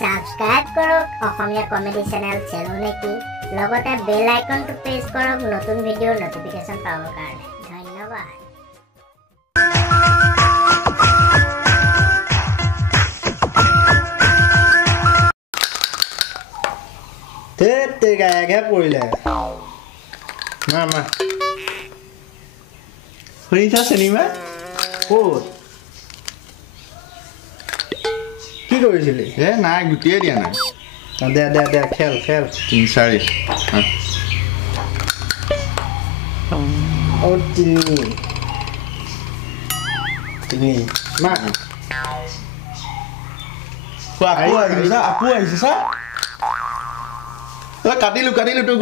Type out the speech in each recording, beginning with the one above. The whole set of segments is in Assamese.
সাবস্ক্ৰাইব কৰক অসমীয়া কমেডি চ্যানেল চেলো নেকি লগতে বেল আইকনটো প্ৰেছ কৰক নতুন ভিডিঅ নোটিফিকেশন পাবৰ কাৰণে ধন্যবাদ ते गाया পৰিলে মা শুনিছা চিনেমা ক'ত কি কৰিছিলি এ নাই গুটিয়ে দিয়া নাই দে খেল 3-4 ও তিনি মা আপু আহিছে চা কাটিলো তো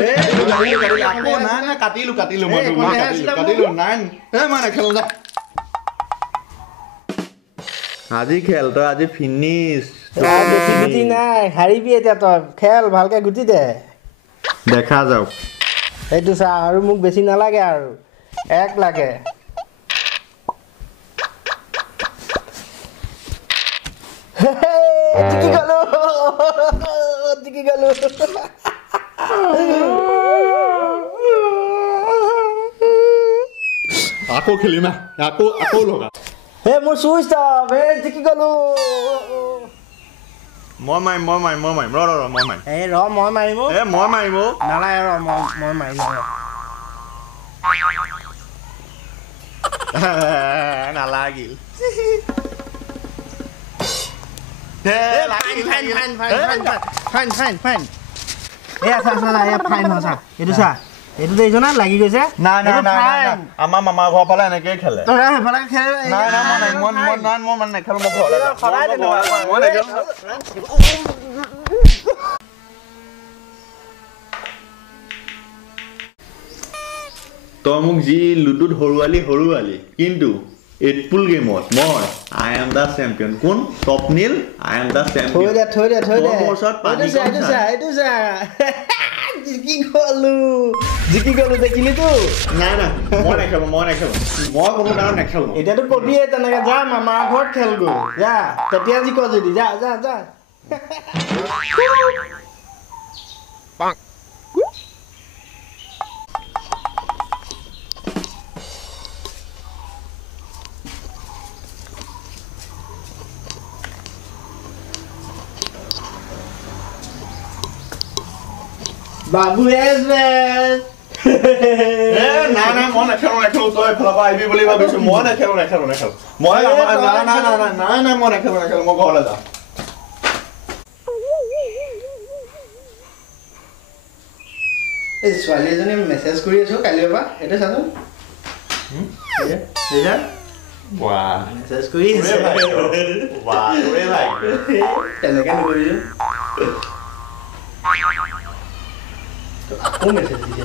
নাই কাটিলো নাই মই নেখেলো যা আজি খেল তই আজি ফিনিশ গুটি নাই হাৰিবি এতিয়া তই খেল ভালকে গুটি দে দেখা যাওক এইটো চা আৰু মোক বেছি নালাগে আৰু এক লাগে জিকি গলো আকৌ খেলিম না আকৌ লগা হে মোৰ সুইচ অফ হে জিকি গলো মই মাৰিম ৰ মই মাৰিম এ ৰ মই মাৰিম মই মাৰিম নালাগে ৰ মই মাৰিম নালাগিল ফাইন এয়া চা ফাইন চা এইটো চা এইটো দেখিছ না লাগি গৈছে নাই আমাৰ মামাৰ ঘৰৰ ফালে এনেকৈ খেলে তই সেইফালে খেল মই নেখেলো মই ঘৰলৈ তই মোক যি লুডুত হৰুৱালি কিন্তু এটপুল গেমত মই আই এম দা চেম্পিয়ন কোন স্বপ্নীল আই এম দা চেম্পিয়ন থৈ দে এইটো চা জিকি গলো দেখিলি তো নাই মই নেখেলো মই কোনো কাৰণ নেখেলো এতিয়াতো কবিয়ে তেনেকে যা মামাৰ ঘৰত খেল গৈ যা তেতিয়া জিক যদি যা বাবু এসবেল নাই মই নেখেলো তই এফালৰ পৰা আহিবি বুলি ভাবিছো মই নেখেলো মই নেখেলো মই ঘৰলৈ যাওঁ এই ছোৱালী এজনী মেছেজ কৰি আছো কালিৰ পৰা এইটো চাচোন মেছেজ কৰি আছে তেনেকে নকৰিছো আকৌ মেছেজ দিছে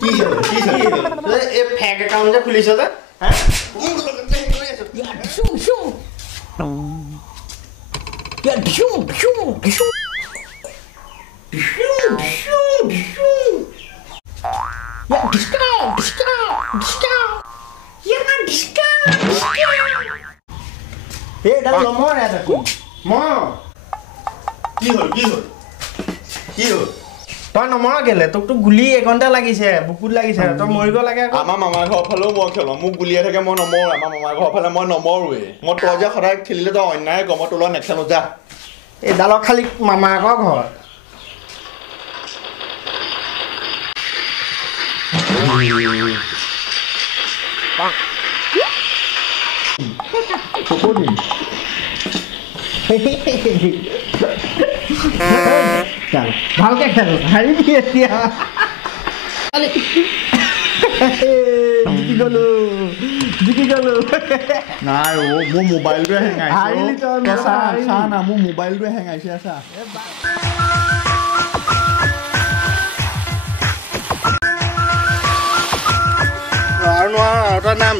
কি এই ফেক একাউণ্ট যে খুলিছ যে তই নমৰা কেলে তোকতো গুলি এঘণ্টা লাগিছে বুকুত লাগিছে তই মৰিব লাগে আমাৰ মামাৰ ঘৰৰ ফালেও মই খেলো মোক গুলিয়াই থাকে মই নমৰো আমাৰ মামাৰ ঘৰৰ ফালে মই নমৰোৱে মই তই যে সদায় খেলিলে তই অন্যায় কৰ মই তোৰ লগত নেখেলো যা এইডালৰ খালি মামাৰ ঘৰ ভালকে খেল হাৰিবি এতিয়া জিকি গলো নাই মোৰ মোবাইলটোৱে হেঙাইছে না মোৰ মোবাইলটোৱে হেঙাইছে চা আৰু তই নাম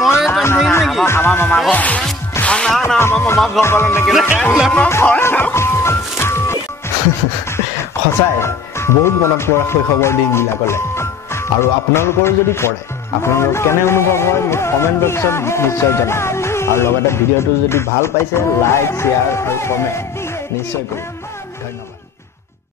মই আমাৰ মামাৰ ঘৰ সঁচাই বহুত মনত পৰে শৈশৱৰ দিনবিলাকলৈ আৰু আপোনালোকৰ যদি পৰে আপোনালোকৰ কেনে অনুভৱ হয় মোক কমেণ্ট বক্সত নিশ্চয় জনাব আৰু লগতে ভিডিঅ'টো যদি ভাল পাইছে লাইক শ্বেয়াৰ আৰু কমেণ্ট নিশ্চয় কৰিব ধন্যবাদ